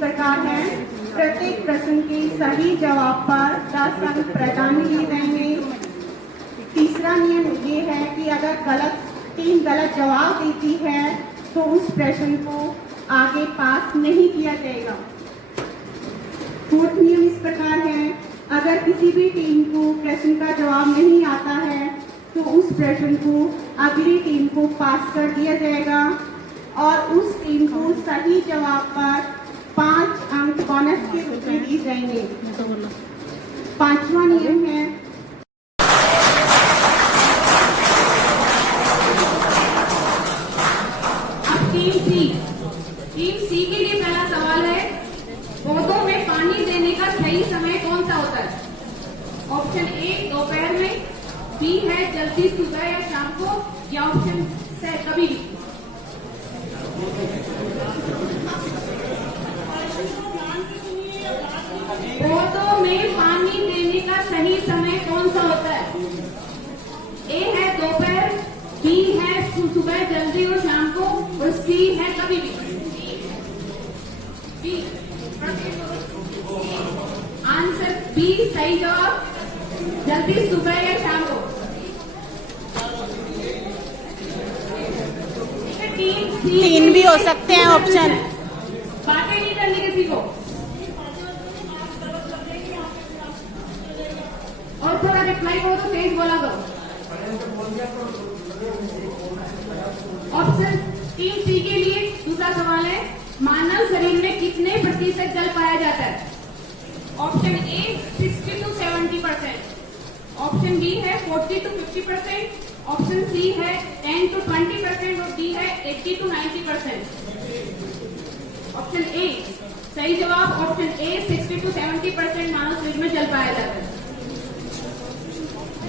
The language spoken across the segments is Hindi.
प्रकार है। प्रत्येक प्रश्न के सही जवाब पर 10 अंक प्रदान किए जाएंगे। तीसरा नियम ये है कि अगर टीम गलत जवाब देती है तो उस प्रश्न को आगे पास नहीं किया जाएगा। फोर्थ नियम इस प्रकार है, अगर किसी भी टीम को प्रश्न का जवाब नहीं आता है तो उस प्रश्न को अगली टीम को पास कर दिया जाएगा और उस टीम को सही जवाब पर 5 अंक बोनस के रूप में दिए जाएंगे। पांचवा नियम है, अब टीम सी के लिए पहला सवाल है, पौधों में पानी देने का सही समय कौन सा होता है? ऑप्शन ए दोपहर में, बी है जल्दी सुबह या शाम को, या ऑप्शन से कभी भी। पौधों में पानी देने का सही समय कौन सा होता है? ए है दोपहर, बी है सुबह जल्दी और शाम को, और सी है कभी भी। बी आंसर बी सही जवाब, जल्दी सुबह या शाम को। तीन भी हो सकते हैं ऑप्शन। बातें नहीं करनी किसी को, और थोड़ा रिप्लाई करो तो तेज बोला करो। ऑप्शन टीम सी के लिए दूसरा सवाल है, मानव शरीर में कितने प्रतिशत जल पाया जाता है? Option A 60 to 70%, option B है 40 to 50%, ऑप्शन सी है 10 to 20% और डी है 80 to 90%। ऑप्शन ए सही जवाब, ऑप्शन ए 60 to 70% मानव शरीर में जल पाया जाता है।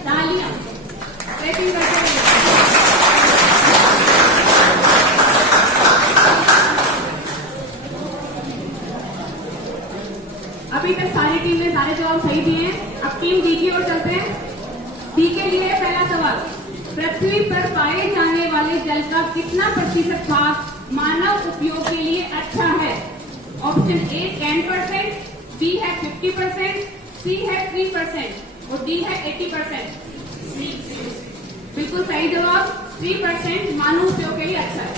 तालियां ट्रैकिंग करते हैं। अभी तक सारी टीम ने सारे जवाब सही दिए हैं। अब टीम डी की ओर चलते हैं। डी के लिए पहला सवाल, पृथ्वी पर पाए जाने वाले जल का कितना प्रतिशत भाग मानव उपयोग के लिए अच्छा है? ऑप्शन ए 10%, बी है 50%, सी है 3% और डी है 80%। बिल्कुल सही जवाब, 3% मानव उपयोग के लिए अच्छा है।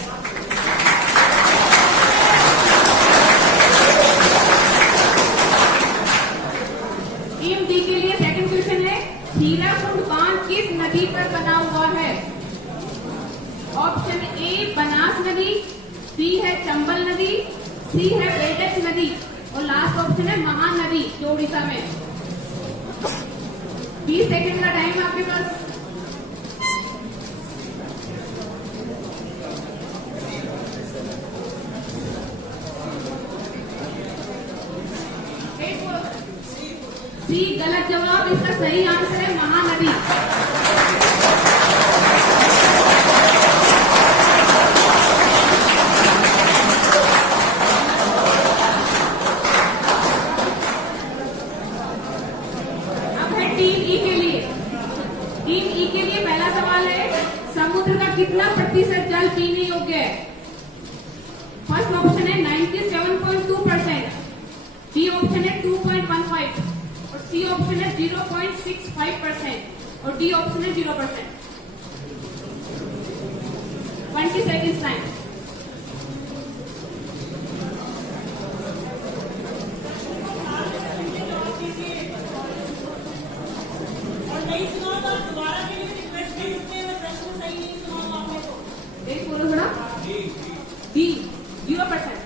टीम डी के लिए सेकंड क्वेश्चन है, हीराकुंड बांध किस नदी पर बना हुआ है? ऑप्शन ए बनास नदी, बी है चंबल नदी, सी है बेडक नदी और लास्ट ऑप्शन है महानदी जो उड़ीसा में। 20 सेकंड का टाइम है आपके पास। सी गलत जवाब, इसका सही आंसर है महानदी। अब है टीम ई के लिए। टीम ई के लिए पहला सवाल है, समुद्र का कितना प्रतिशत जल पीने योग्य है? फर्स्ट ऑप्शन है 97.2%, बी ऑप्शन है 2.15, सी ऑप्शन है 0.65% और डी ऑप्शन है 0%। 20 सेकेंड्स टाइम। बोलो थोड़ा। डी 0%।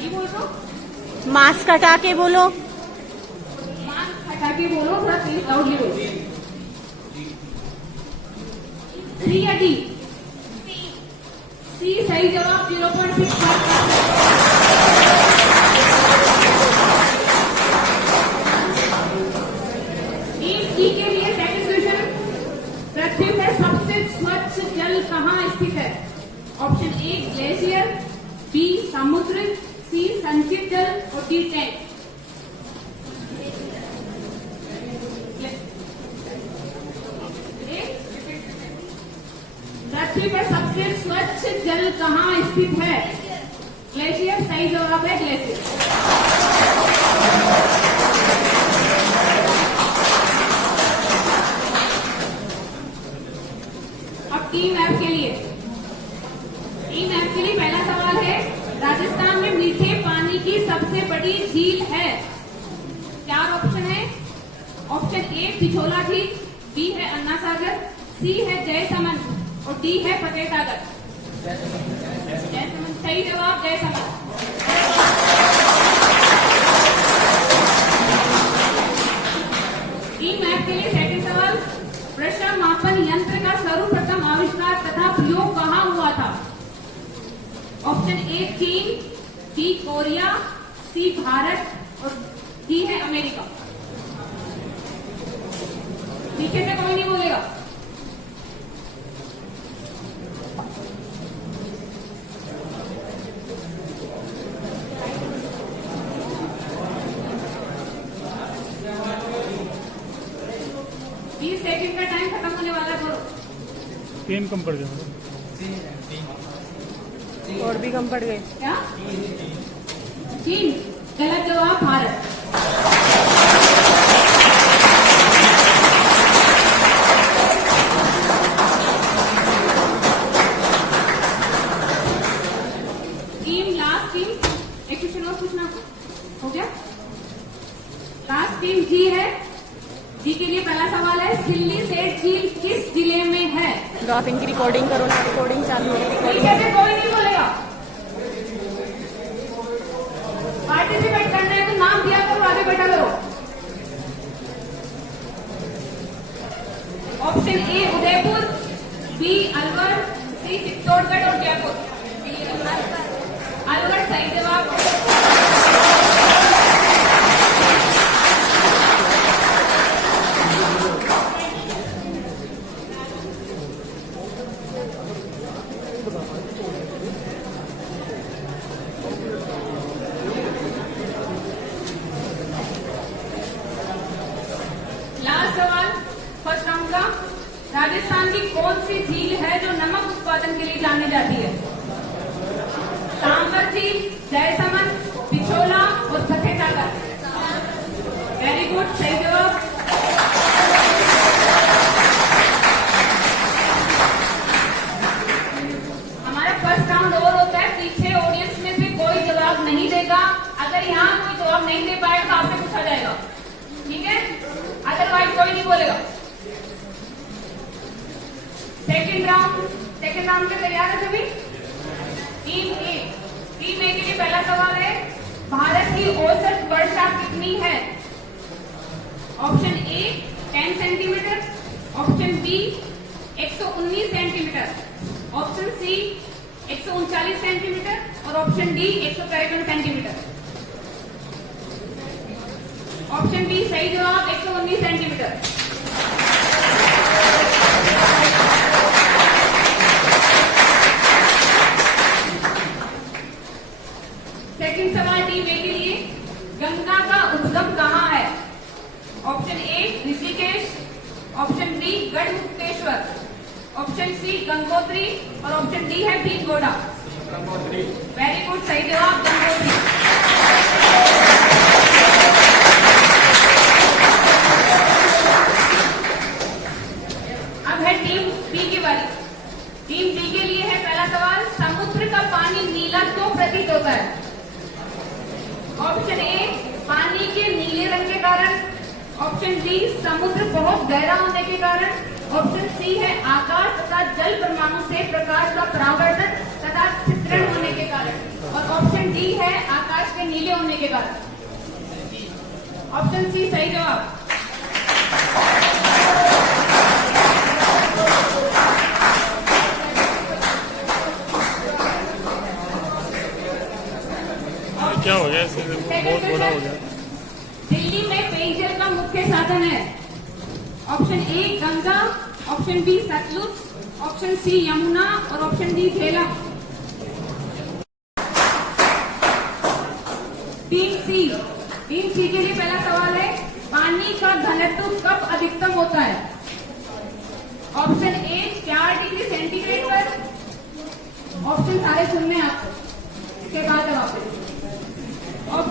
ये बोल दो, मास्क हटा के बोलो। हटा के बोलो, थोड़ा तेज लाउडली बोलो। सी या डी? सी सही जवाब, 0.65%। डी के लिए सेकंड क्वेश्चन, पृथ्वी पर सबसे स्वच्छ जल कहाँ स्थित है? ऑप्शन ए ग्लेशियर, बी समुद्र, सी संचित जल और डी टैंक। पृथ्वी पर सबसे स्वच्छ जल कहाँ स्थित है? ग्लेशियर सही जवाब है, ग्लेशियर। अब टीम एफ के लिए पहला सवाल है, राजस्थान में मीठे पानी की सबसे बड़ी झील है। 4 ऑप्शन है। ऑप्शन ए पिछोला झील, बी है अन्ना सागर, सी है जयसमंद और डी है फतेह सागर। जयसमंद सही जवाब, जयसमंद। टीम एफ के लिए सेकंड सवाल, प्रेशर मापन यंत्र का सर्वप्रथम आविष्कार तथा प्रयोग कहाँ हुआ था? ऑप्शन ए चीन, बी कोरिया, सी भारत और डी है अमेरिका। पीछे से कोई नहीं बोलेगा। सेकंड का टाइम खत्म होने वाला है। बोलो। 3 कम पड़ गए और भी कम पड़ गए। क्या? चीन। गलत जवाब, भारत। लास्ट टीम, एक क्वेश्चन और पूछना हो गया। लास्ट टीम जी है। जी के लिए पहला सवाल है, सिल्ली सेठ झील किस जिले में है? आप इनकी रिकॉर्डिंग करो ना, रिकॉर्डिंग चालू है। पीछे से कोई नहीं बोलेगा। पार्टिसिपेट करना है तो नाम दिया करो, आगे बैठा करो। Option A Udaipur, B Alwar, C Chittorgarh और जयपुर। अलवर सही जवाब। राजस्थान की कौन सी झील है जो नमक उत्पादन के लिए जानी जाती है? सांबर झील, जयसमंद, पिछोला और फतेह सागर। वेरी गुड, सही जवाब। हमारा फर्स्ट राउंड और होता है, पीछे ऑडियंस में से कोई जवाब नहीं देगा। अगर यहाँ कोई जवाब नहीं दे पाएगा तो आपसे पूछा जाएगा, ठीक है? अदरवाइज कोई नहीं बोलेगा। सेकेंड राउंड में तैयार है सभी? टीम ए के लिए पहला सवाल है, भारत की औसत वर्षा कितनी है? Option A 10 centimetre, option B 119 centimetre, option C 139 centimetre और option D 153 centimetre. Option B सही जवाब, 119 सेंटीमीटर। सेकंड सवाल टीम ए के लिए, गंगा का उद्गम कहाँ है? Option A Rishikesh, option B Garhmukteshwar, option C Gangotri और ऑप्शन डी है भीमगोड़ा। वेरी गुड, सही जवाब, गंगोत्री। अब है टीम बी की बारी। टीम बी के लिए है पहला सवाल, समुद्र का पानी नीला क्यों प्रतीत होता है? ऑप्शन ए पानी के नीले रंग के कारण, ऑप्शन बी समुद्र बहुत गहरा होने के कारण, ऑप्शन सी है आकाश तथा जल परमाणु से प्रकाश का परावर्तन तथा छिद्रण होने के कारण और ऑप्शन डी है आकाश के नीले होने के कारण। ऑप्शन सी सही जवाब। क्या हो गया? बहुत बड़ा हो गया। दिल्ली में पेयजल का मुख्य साधन है? Option A Ganga, option B Sutlej, option C Yamuna और option D Jhelum. Team C के लिए पहला सवाल है, पानी का घनत्व कब अधिकतम होता है? ऑप्शन ए 4 डिग्री सेंटीग्रेड पर, ऑप्शन सारे सुनने आपको, इसके बाद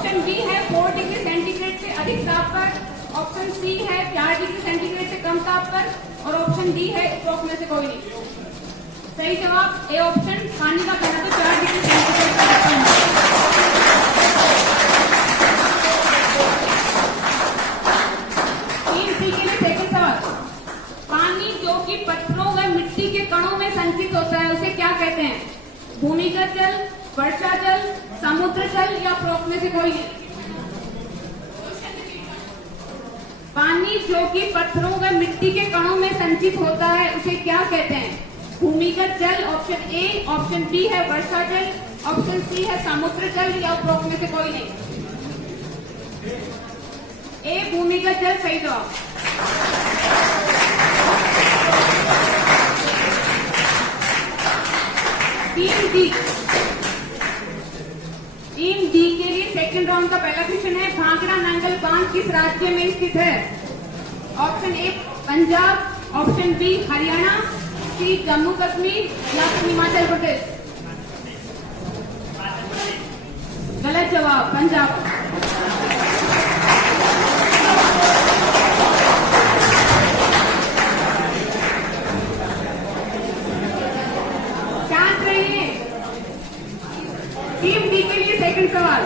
ऑप्शन बी है 4 डिग्री सेंटीग्रेड से अधिक ताप पर, ऑप्शन सी है 4 डिग्री सेंटीग्रेड से कम ताप पर, और ऑप्शन डी है उपरोक्त में से कोई नहीं। सही जवाब ए ऑप्शन, पानी का घनत्व 4 डिग्री सेंटीग्रेड से कम है। टीम सी के लिए सेकंड सवाल, पानी जो कि पत्थरों व मिट्टी के कणों में संचित होता है उसे क्या कहते हैं? भूमिगत जल, वर्षा जल, समुद्र जल या उपरोक्त में से कोई नहीं। पानी जो कि पत्थरों व मिट्टी के कणों में संचित होता है उसे क्या कहते हैं? भूमिगत जल, ऑप्शन ए, ऑप्शन बी है वर्षा जल, ऑप्शन सी है समुद्र जल या उपरोक्त में से कोई नहीं। ए भूमिगत जल सही जवाब। टीम डी, टीम डी के लिए सेकंड राउंड का पहला क्वेश्चन है, भाखड़ा नांगल बांध किस राज्य में स्थित है? Option A Punjab, option B Haryana, C Jammu Kashmir या फिर हिमाचल प्रदेश। गलत जवाब, पंजाब। शांत रहिए। टीम डी के लिए सेकंड सवाल,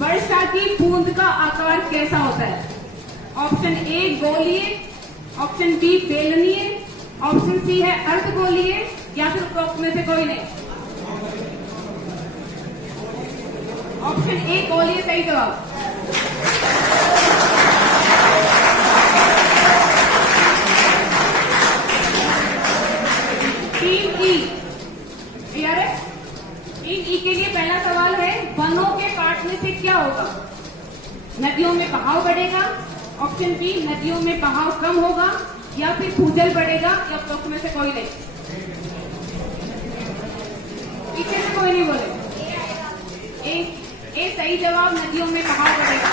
वर्षा की बूंद का आकार कैसा होता है? ऑप्शन ए गोलीय, ऑप्शन बी बेलनीय, ऑप्शन सी है अर्धगोलीय या फिर उपरोक्त में से कोई नहीं। ऑप्शन ए गोलीय सही जवाब। टीम ई, टीम ई के लिए पहला सवाल है, वनों के काटने से क्या होगा? नदियों में बहाव बढ़ेगा, ऑप्शन बी नदियों में बहाव कम होगा या फिर भूजल बढ़ेगा या उपरोक्त में से कोई नहीं। पीछे से कोई नहीं बोले। ए सही जवाब, नदियों में बहाव बढ़ेगा।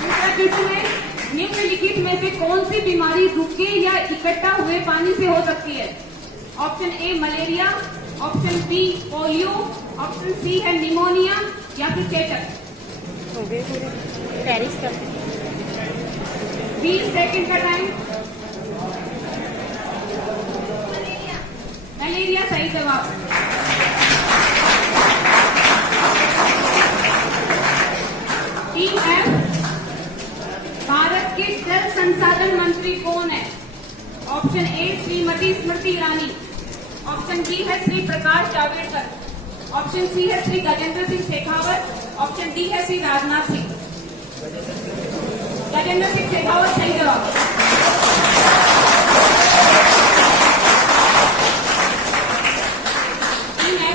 दूसरा क्वेश्चन है, निम्नलिखित में से कौन सी बीमारी रुके या इकट्ठा हुए पानी से हो सकती है? Option A malaria, option B polio, option C है निमोनिया या फिर चेचक। हो गए पूरे पेरिस का 20 सेकंड का टाइम। मलेरिया सही जवाब। टीम एफ, भारत के जल संसाधन मंत्री कौन है? Option A Shrimati Smriti Irani, option B है श्री प्रकाश जावड़ेकर, ऑप्शन सी है श्री गजेंद्र सिंह शेखावत, ऑप्शन डी है श्री राजनाथ सिंह। गजेंद्र सिंह शेखावत सही जवाब।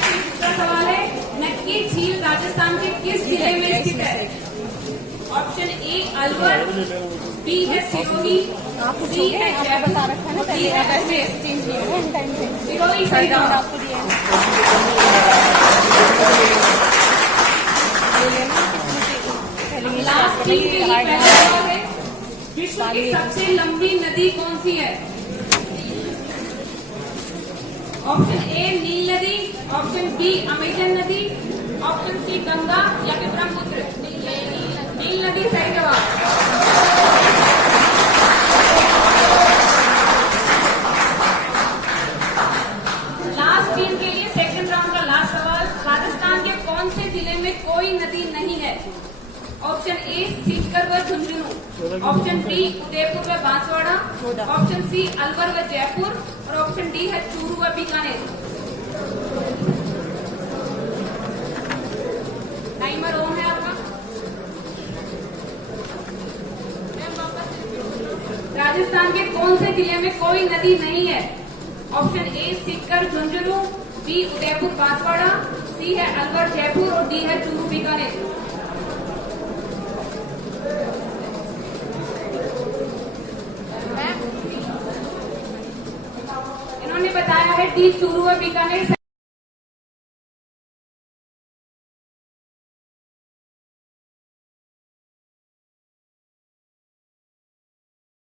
दूसरा सवाल है, नक्की झील राजस्थान के किस जिले में स्थित है? ऑप्शन ए अलवर, बी है सिरोही, सी है आपको बता रखा है ना पहले, आप ऐसे चेंज नहीं होगा इन टाइम से। सिरोही सही जवाब। आपको दिया लास्ट टीम के लिए पहला सवाल है, विश्व की सबसे लंबी नदी कौन सी है? ऑप्शन ए नील नदी, ऑप्शन बी अमेजन नदी, ऑप्शन सी गंगा या फिर ब्रह्मपुत्र। नील नदी सही जवाब। लास्ट टीम के लिए सेकंड राउंड का लास्ट सवाल, राजस्थान के कौन से जिले में कोई नदी नहीं है? ऑप्शन ए सीकर व झुंझुनू, ऑप्शन बी उदयपुर व बांसवाड़ा, ऑप्शन सी अलवर व जयपुर और ऑप्शन डी है चूरू व बीकानेर। टाइमर ऑन है आपका। राजस्थान के कौन से जिले में कोई नदी नहीं है? Option A Sikar Jhunjhunu, B Udaipur Banswara, C है अलवर जयपुर और डी है चूरू बीकानेर। इन्होंने बताया है डी चूरू व बीकानेर